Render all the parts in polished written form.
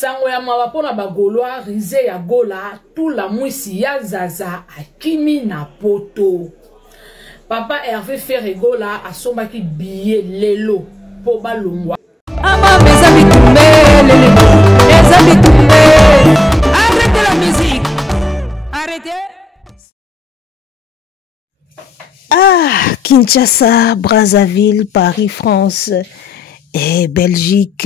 sango ya mawapona bagolwa rize ya gola tout la mwisi ya zaza akimi na poto. Papa Hervé Ferregola a sombaki billet lelo po balongwa. Ama mes amis tombés, arrêtez la musique, arrêtez. Ah, Kinshasa, Brazzaville, Paris, France, et Belgique,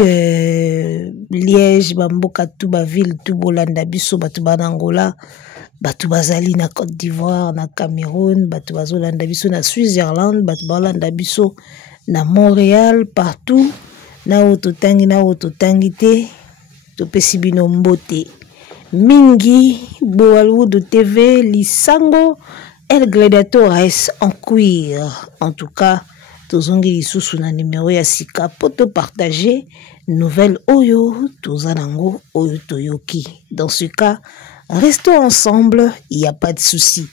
Liège, Bamboka, Touba ville, Toubolanda, Bisso, Batouba Angola, Batouba Zali na Côte d'Ivoire, na Cameroun, Batouba Zolanda Bisso na Suisse-Irlande, Batouba Landa Bisso na Montréal, partout, na ototangi te, topesi bino mbote. Mingi, Boaloudo TV, Lisango, El Gladiator AS en cuir. En tout cas, tozongi sous na numéro ya sika poto partager nouvelle oyo tozanango oyo toyoki. Dans ce cas, restons ensemble, il n'y a pas de souci.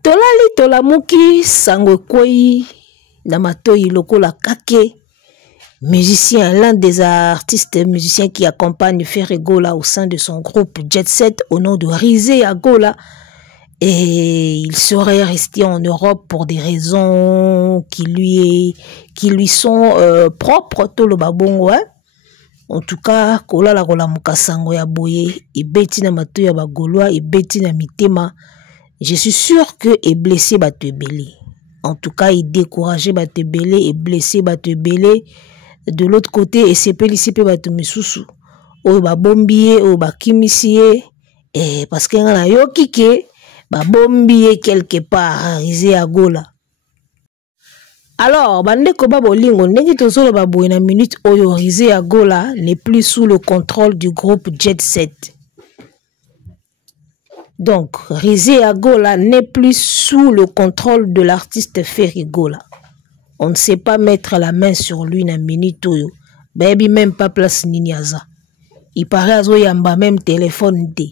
Tolali tolamuki sango kwei na matoi lokola kake. Musicien, l'un des artistes musiciens qui accompagne Ferregola au sein de son groupe Jet Set au nom de Rizé Agola. Et il serait resté en Europe pour des raisons qui lui sont propres, tout le babongo. En tout cas, kola la kola mukasango ya boye, et beti na mato ya bagolwa, et beti na mitema. Je suis sûr que est blessé batebele. En tout cas, il découragé batebele et blessé batebele. De l'autre côté, et c'est pelisipe batumisusu. O ba bombier, o ba kimisie, et parce que na yo kike, ba bombier quelque part, Rizé Agola. Alors, bande ko ba bolingo, ndenge tozolo ba boye na minute oyo Rizé Agola n'est plus sous le contrôle du groupe Jet Set. Donc, Rizé Agola n'est plus sous le contrôle de l'artiste Ferregola. On ne sait pas mettre la main sur lui na minute oyo. Baby même pas place ninyaza. Il paraît azo yamba même téléphone te.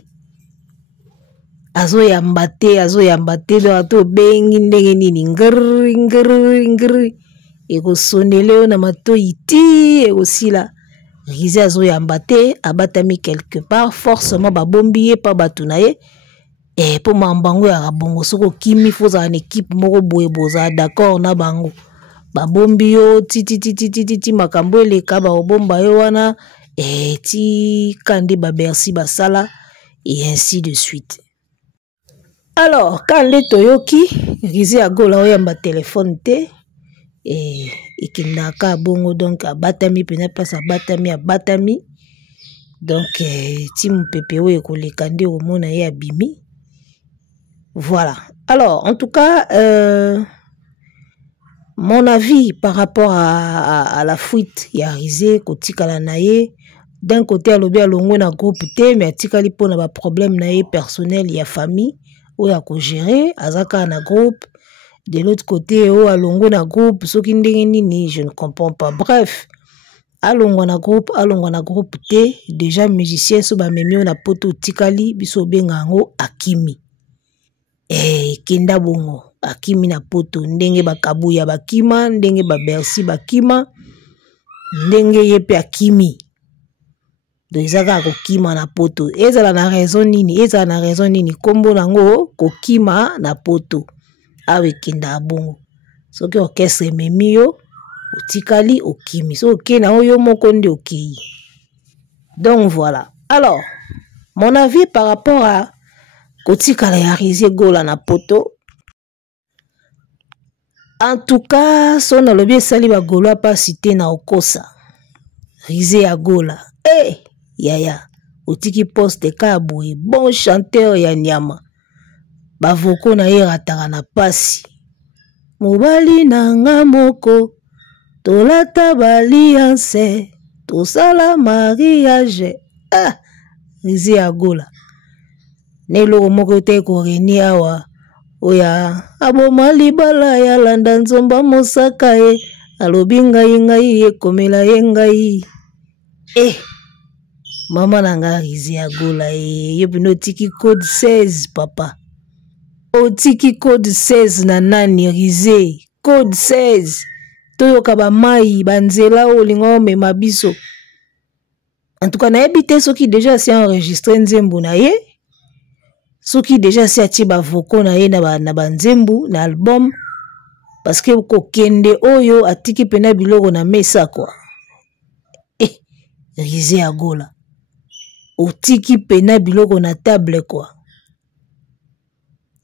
Azo yamba te do ato bengi ndenge nini ngri. Ego soneleo na mato iti ego sila. Rizé azo yamba te abatami quelque part forcément ba bombier pa batunaye. Et pour mambango ya rabongo soko kimi foza en équipe moko boye boza d'accord na bango. Babombi yo titi makambo eleka ba obomba yo wana ti kande ba bersi basala et ainsi de suite. Alors quand toyoki Rizé Agola oyamba téléphone te et kindaka bongo donc abatami pena place abatami donc ti mpepe oyo koleka nde omona ye abimi. Voilà. Alors en tout cas mon avis par rapport à la fuite ya Rizé kotikala naye, d'un côté alobi alongo na groupe te mais atikali pona ba problème naye personnel ya famille ou ya ko gérer azaka na groupe, de l'autre côté o alongo na groupe soki ndenge nini je ne comprends pas. Bref, alongo na groupe te déjà musicien so ba memio na poto tikali biso benga ngo akimi. Kenda bongo akimi na poto ndenge bakabuya bakima ndenge ba bersi bakima ndenge yepe akimi do ezaka kokima na poto ezala na raison nini kombo nango kokima na poto awe kenda bongo soki orchestre memio otikali okimi so okena oyo moko nde okei. Donc voilà. Alors mon avis par rapport à kotikala ya Rizé Gola na poto. En tout cas, son alobi sali ba Golo pa cité na okosa. Rizé Agola. Yaya, otiki poste ka boye, bon chanteur ya nyama. Ba voko na ye rataka na pasi. Mobali na nga moko, tolata baliance, tosala mariage. Rizé Agola. Nelo moko te ko reni awa. Oya aboma libala ya landa nzomba mosaka ye alobi ngai ye komela ye ngai mama nanga Rizé Agola ye bino tiki code 16 papa otiki code 16 na nani Rizé code 16 toyoka ba mai banzela olingo mema biso. En tout cas na ebité soki déjà c'est enregistré nzembo na ye, soki déjà c'est ati ba voko na ye na banzembo na album, parce que ko kende oyo atiki pena biloko na mesa quoi. Rizé Agola otiki pena biloko na table quoi.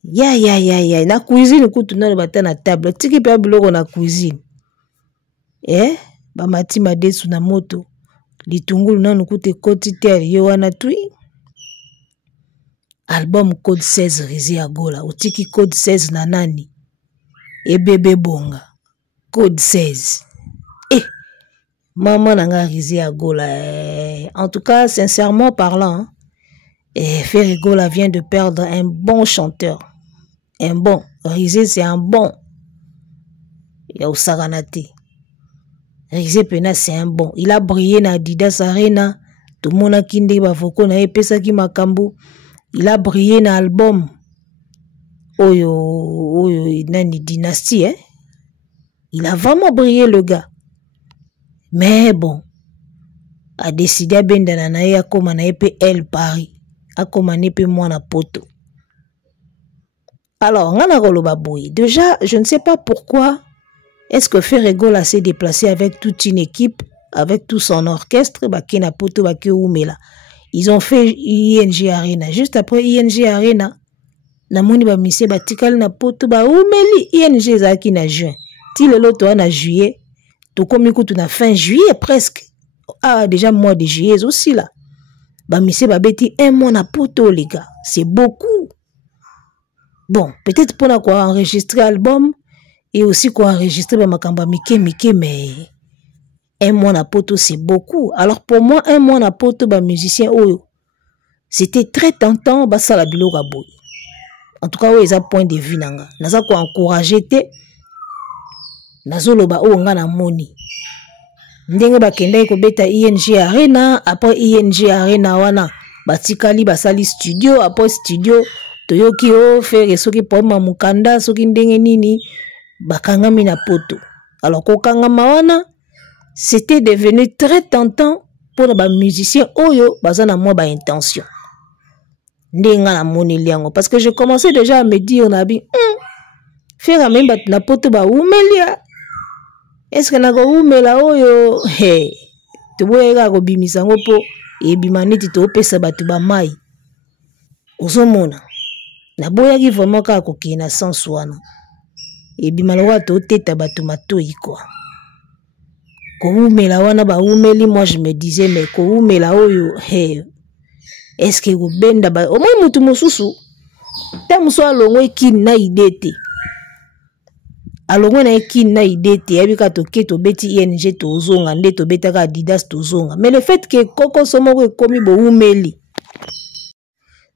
Ya na cuisine kutu na bata na table tiki pena biloko na cuisine. Ba mati madesu na moto litungulu nanu kute koti terre yo wana tui. Album Code 16 Rizé Agola otiki Code 16 na nani Bébé Bonga Code 16. Maman n'a Rizé Agola. En tout cas, sincèrement parlant, Ferrigola vient de perdre un bon chanteur. Un bon. Rizé, c'est un bon. Il y a Osaganate. Rizé Pena, c'est un bon. Il a brillé na Adidas Arena. Tout le monde a kinde bavoko na epesa ki makambu. Il a brillé na album. Oyo, nani Dynasty, hein. Il a vraiment brillé, le gars. Mais bon, a décidé à benda na ya koma na epe El Paris, a koma nepe mwana poto. Alors, ngana koloba boy. Déjà, je ne sais pas pourquoi est-ce que Ferrigola s'est déplacé avec toute une équipe, avec tout son orchestre, bakena poto bake oumela. Ils ont fait ING Arena. Juste après ING Arena, na moni ba mise batikali na poto ba oumeli ING zaki na juin. Ti lelo to na juillet. Tout comme écoute na fin juillet presque. Ah, déjà mois de juillet aussi là. Bah monsieur babeti un mois na poto les gars. C'est beaucoup. Bon, peut-être pour quoi enregistrer album et aussi quoi enregistrer ba makamba mike mais un mois na poto c'est beaucoup. Alors pour moi un mois na poto ba musicien oyo c'était très tentant ba sala biloko boy. En tout cas, oui, ça point de vue nanga. Naza ko encourager te. Nazoloba o nga na moni. Ndenge bakenda ko beta ING Arena, après ING Arena wana batikali basali studio, après studio toyoki o faire soki poma mukanda soki ndenge nini bakangami na poto. Alors ko kangama wana c'était devenu très tentant pour ba musiciens oyo bazana moi ba intention. Ndenga na moni liango parce que je commençais déjà à me dire nabi faire même na poto ba umelia. Est-ce que na ko umela oyo to boyega ko bimisango po e bimaneti to pesa batu ba mai ozomona na boyagi vraiment ka ko kina sans wana e bimalowa to teta batu matoi quoi ko umela wana ba umeli. Moi je me disais mais ko umela oyo est-ce que go benda ba o moi mutu mususu tamuso alongwe kin na idete alongwe na kin na idete yabika to keto beti ING to zonga nde to betaka Adidas to zonga. Mais le fait que koko somoko komi bo umeli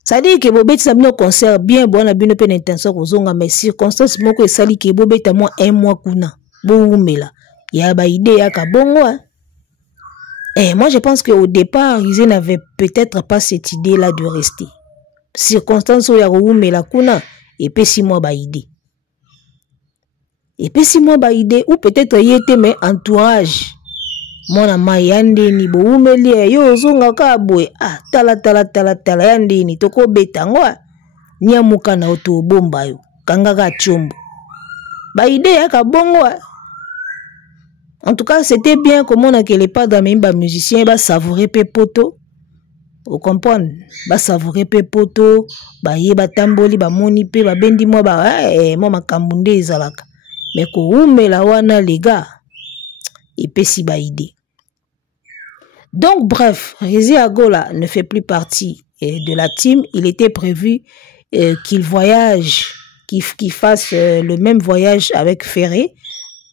ça dit que bo beti sabino concert bien bon na bino pe intention ko zonga mais circonstance moko esali ke bo beta moi un mois kuna bo umela ya ba idée ya kabongo. Moi je pense que au départ Rizé n'avait peut-être pas cette idée là de rester. Circonstance ya ko umela kuna et puis 6 mois ba idée. Et puis 6 mois ba idée ou peut-être y était mais entourage. Mona mayande ni bo umeli yo zonga ka boy tala yande ni toko betango nyamuka na auto bomba yo kanga ka chombo. Ba idée ya ka bongo. En tout cas, c'était bien comment on a que les pas dans même musiciens ba savourer pe poto. Vous comprenez? Ba savourer pe poto, ba yeba tamboli ba moni pe ba bendi mo ba mo makambunde ezalaka. Mais ko umela wana les gars et pe si ba idée. Donc bref, Rizé Agola ne fait plus partie de la team. Il était prévu qu'il voyage, qu'il fasse le même voyage avec Ferré.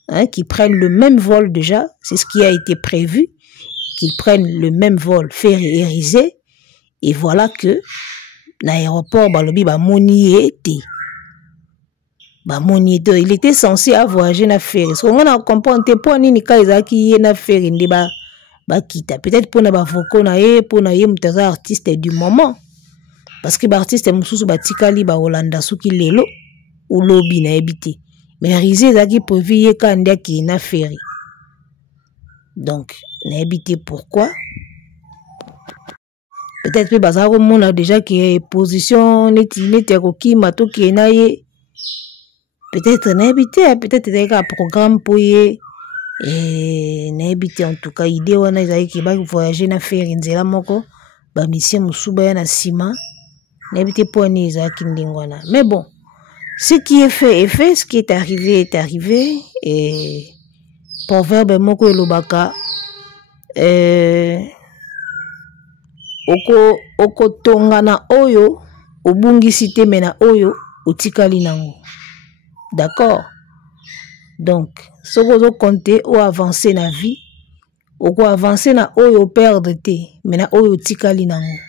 Hein, qu'ils prennent le même vol déjà, c'est ce qui a été prévu, qu'ils prennent le même vol Ferré et Rizé, et voilà que l'aéroport balobi ba moni était il était censé voyager na Ferré. So on a comprendre pour nini ka ezaki na Ferré ndi ba kita peut-être pour na ba voko na pour na mutaza artiste du moment parce que ba artiste mususu ba tikali ba Holanda suki lelo ou lobi na ebité. mais Rizé ezaki prévu ye kandia ki na Ferry. Donc n'habité pourquoi peut-être que bazaro mona déjà qui est position neti koki mato qui na ye peut-être n'habité peut-être avec un programme pour ye et n'habité en tout cas idée wana ezali ki ba voyager na Ferry nzela moko ba mission musuba ya na sima n'habité pour ni ezaki ndingwana. Mais bon, ce qui est fait, ce qui est arrivé et proverbe moko elobaka oko tongana oyo obungisi te mena oyo otikali nango. D'accord? Donc soko zo compter ou avancer na vie oko avancer na oyo perdre te mena oyo otikali nango.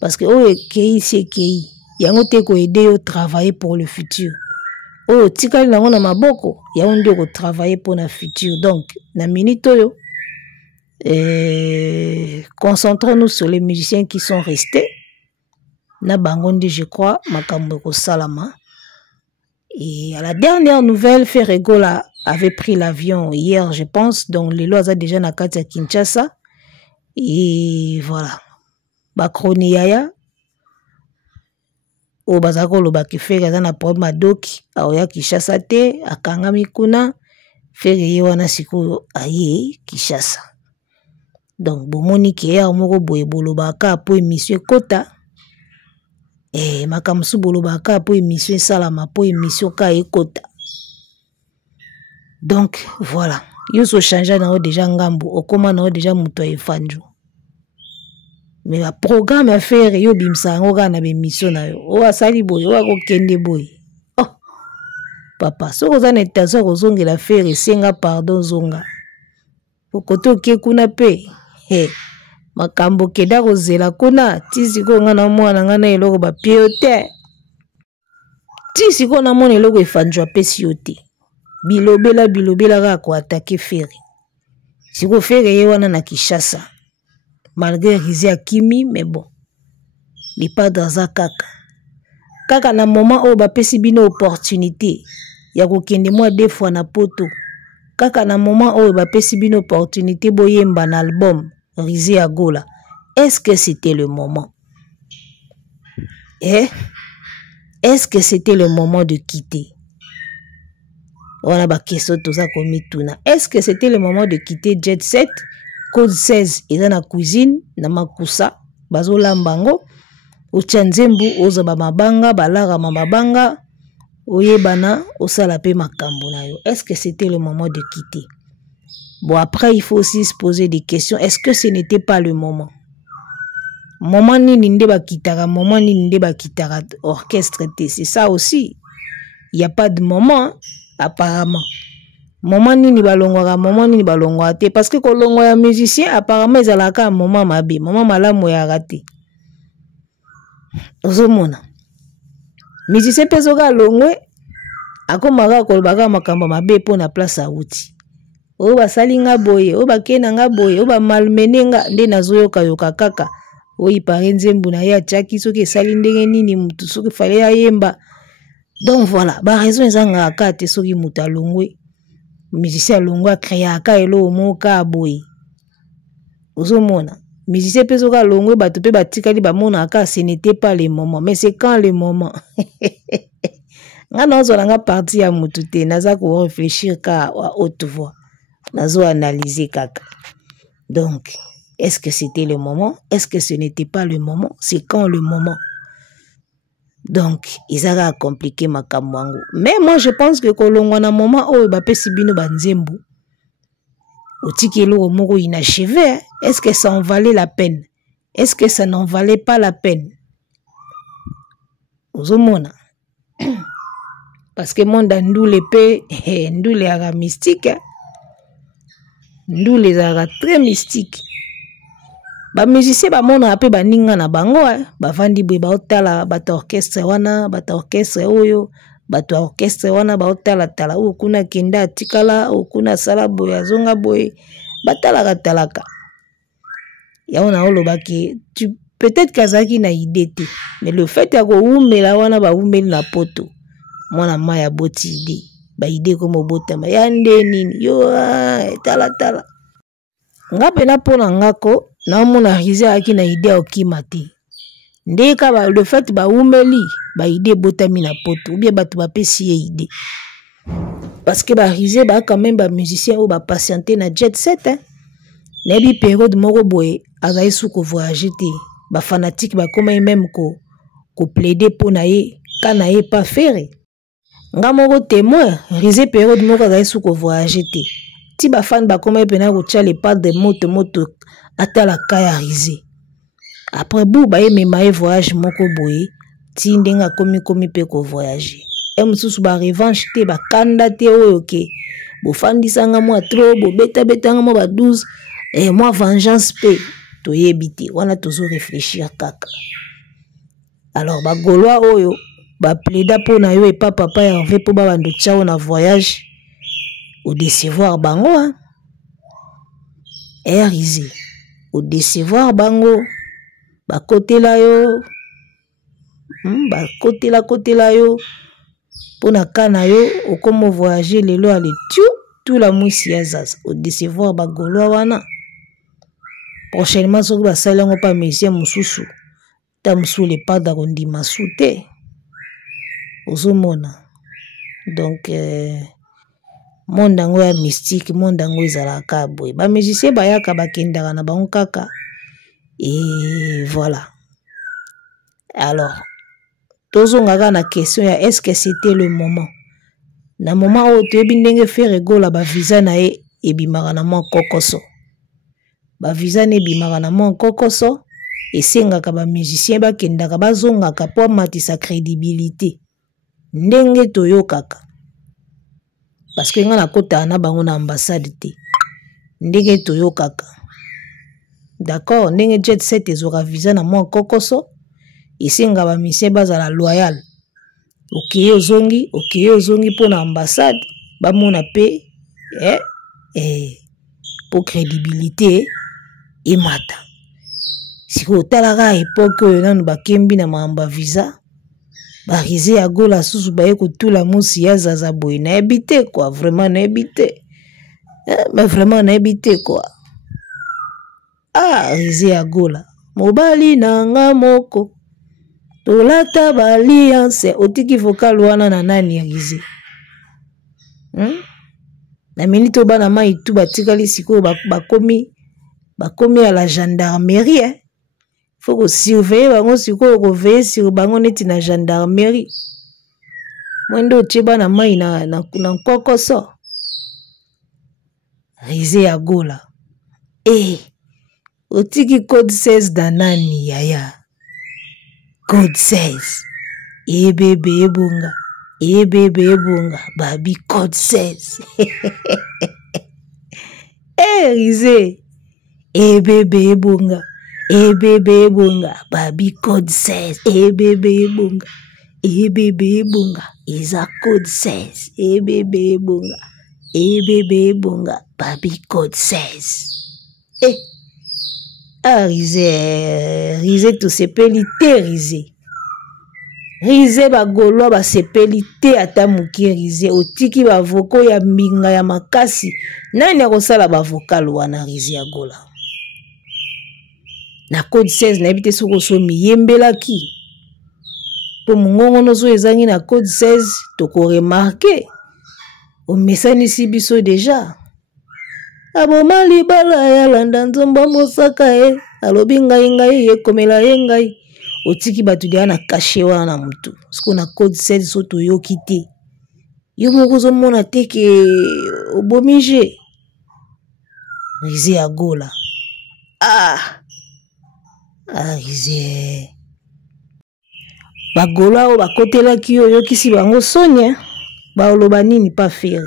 Parce que oyo kei c'est kei yango te ko aider au travailler pour le futur. Oyo tikali nango na maboko yango nde ko travailler pour le futur. Donc na minute oyo concentrons-nous sur les musiciens qui sont restés. Na bangondi, je crois, makambo ko salama. Et à la dernière nouvelle, Ferregola avait pris l'avion hier, je pense. Donc les lois a déjà na kati ya Kinshasa. Et voilà. Bakroni yaya. O bazako lo baki Ferre na problème adoki. Aoya Kinshasa te, akangami kuna. Ferre ye wana siko aye Kinshasa. Donc, bomoni ki ya moko boye bolobaka po émission kota. Makamsu bolobaka po émission salama po émission ka ekota. Donc, voilà. Yo so changea na o déjà ngambo. Okoma na o déjà muto efanjo. Mais la programme à faire yo bimsa ngoka na émission na yo. O asali boye, o akokende boye. Oh. Papa, so koza na intention kozongela faire senga pardon zonga. Koto ke kuna pe. Makambo keda kozela kuna tisi ko ngana mwana ngana eloko ba piote tisi ko na mona eloko efanjwa pesi yote bilobela ka ko attaquer Ferry siko Ferry ye wana na Kinshasa malgré Rizé akimi. Mais bon li pas dans un kaka na moment o ba pesi bino opportunité ya ko kende moi 2 fois na poto kaka na moment o ba pesi bino opportunité boyemba na album Rizé Agola. Est-ce que c'était le moment? Est-ce que c'était le moment de quitter? Voilà ba question tout ça comme tuna. Est-ce que c'était le moment de quitter Jet Set? Code 16 eza na cuisine na makusa bazo lambango ochanzembu oza ba mabanga balara mabanga oyebana osala pe makambo na yo. Est-ce que c'était le moment de quitter? Bon, après, il faut aussi se poser des questions. Est-ce que ce n'était pas le moment? Moment ni ninde ba kitara, moment ni ninde ba kitara orchestre. C'est ça aussi. Il n'y a pas de moment, apparemment. Moment ni balongwa, moment ni balongwa te. Parce que quand l'on est musicien, apparemment, ils ont un moment mabe. Moment malamu ya raté. Ozomona. Musicien pesoga longwe. Ako maga kolbaga makamba mabe po na place à outil. Oba salinga boye, oba kena nga boye, oba malmenenga nde nazoyoka yoka kaka. Oyi parenzembu na ya chaki soki sali ndenge nini mutu soki fale ya yemba. Donc voilà, ba raison ezanga akate soki mutu alongwe. Musicien alongwe créer aka elo moka boye. Ozomona. Musicien peso ka longwe bato pe batikali ba mona aka ce n'était pas le moment, mais c'est quand le moment. Nga nazo nga parti ya mutu te naza ko réfléchir ka à haute voix. Nazo analyser kaka. Donc, est-ce que c'était le moment? Est-ce que ce n'était pas le moment? C'est quand le moment? Donc, ils ont compliqué ma kamwango. Mais moi, je pense que kolongwa na moment où ba pesi bino banzembu. Otikelo moko inachevé. Est-ce que ça en valait la peine? Est-ce que ça n'en valait pas la peine? Ozomona. Parce que mon dandoule pe ndoule aga mystique. Ndoule aga très mystique. Ba musicien ba mona ape ba ninga na bango ba vandi bwe ba otala ba orchestre wana ba orchestre oyo ba orchestre wana ba otala tala o kuna kenda tikala o kuna sala boya zonga boy ba talaka ya ona olobaki tu peut-être kazaki na idée te mais le fait ya ko umela wana ba umeli na poto mwana maya boti idée ba idée comme botama yande nini yo tala tala nga pena pona ngako na mona Rizé aki na idée okima te ndeka ba le fait ba umeli ba idée botami na poto ou bien batu ba pesi idée parce que ba Rizé ba quand même ba musicien ou ba patienter na jet set hein nebi période moko boye azai sou ko voyager te ba fanatique ba comme même ko plaider pour na ye kana ye pas faire nga moko témoin Rizé période moko azai sou ko voyager te ti ba fan ba comme pena ko tia les pas de moto ata la kaya Rizé après bou ba ye mema voyage moko boye ti ndenga komi pe ko voyager mususu ba revanche te ba kanda te oyo ke bo fandisanga mo trop bo betanga mo ba 12 et moi vengeance pe to yebite wana tozo réfléchir kaka alors ba Gaulois oyo ba plaida po na yo et papa Hervé po ba bando tchao na voyage au décevoir bango hein Rizé au décevoir bango ba côté la yo ba côté la yo pona kana yo okomo voyager lelo ale tout la mwisi ya zaza au décevoir ba Gaulois wana prochainement soki ba salango pa musicien mususu ta musu le pas d'arondi masute ozomona donc monde yango ya mystique monde yango ezalaka boye ba musicien bayaka bakendaka na bango kaka et voilà alors tozongaka na question ya est-ce que c'était le moment na moment où toyebi ndenge Ferregola ba visa na ye ebimaka na mwa kokoso ba visa ne ebimaka na mwa kokoso esengaka ba musicien bakendaka bazongaka po amatisa crédibilité ndenge toyokaka parce que nga nakota na bango na ambassade te ndenge toyokaka d'accord ndenge jet set ezoka visa na mwa kokoso esenga ba musicien bazala loyal okeye ozongi po na ambassade bamona pe pour crédibilité emata siko talaka époque oyo nanu bakembi na maamba visa ba Rizé ya Gola susu baye kotula musi ya zaza boye na ebite quoi vraiment na ebite mais vraiment na ebite quoi Rizé ya Gola mobali na nga moko tolata ba alliance otiki vocal wana na nani ya Rizé na minute bana mai tu batikali siko bakomi à la gendarmerie faut que surveiller bango siko ko veiller sur bango neti na gendarmerie mwendo tsheba na mai na kokoso Rizé ya Gola otiki code 16 danani yaya code 16 bébé ebunga babi code 16 Rizé bébé ebunga babi code 16 bébé ebunga isa code 16 bébé ebunga babi code 16 Rizé to sepeli te Rizé ba Gaulois ba sepeli te ata muki Rizé otiki ba voko ya mbinga ya makasi nani akosala ba vocal wana Rizé ya Gola na code 16 na ebite soko so miyembelaki po mungongo nozo ezangi na code 16 to ko remarquer o mesani si biso déjà aboma libala ya landa nzomba mosaka alobi ngai yekomela ye ngai otiki batu dia na caché wana na mutu siko na code 16 so to yoki te yo moko zo mona te ke obomije Rizé ya Gola Rizé ba Gaulois o bakotelaki yo yokisi bango sonia baoloba nini pas faire.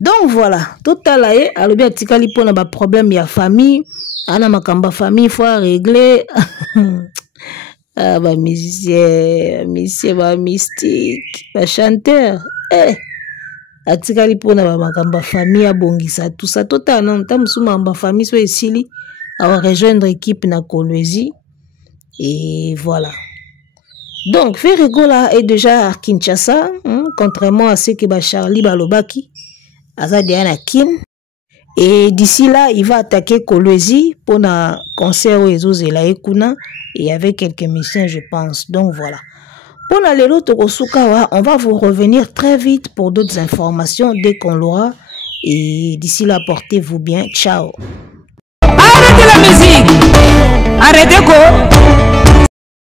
Donc voilà, totala ye alobi atikali pona ba problème ya famille, ana makamba famille faut régler. Ba musicien, ba mystique, ba chanteur. Atikali pona ba makamba famille abongisa tout ça totala non tamusu mamba famille so esili a rejoindre équipe na Kolwezi et voilà. Donc, Ferregola est déjà à Kinshasa, contrairement à ce que Charlie Balobaki a dit à Kin. Et d'ici là, il va attaquer Kolwezi pour un concert et avec quelques missions, je pense. Donc voilà. Pour la Lelo Tokosukawa, on va vous revenir très vite pour d'autres informations dès qu'on l'aura. Et d'ici là, portez-vous bien. Ciao. Arrêtez la musique. Arrêtez quoi?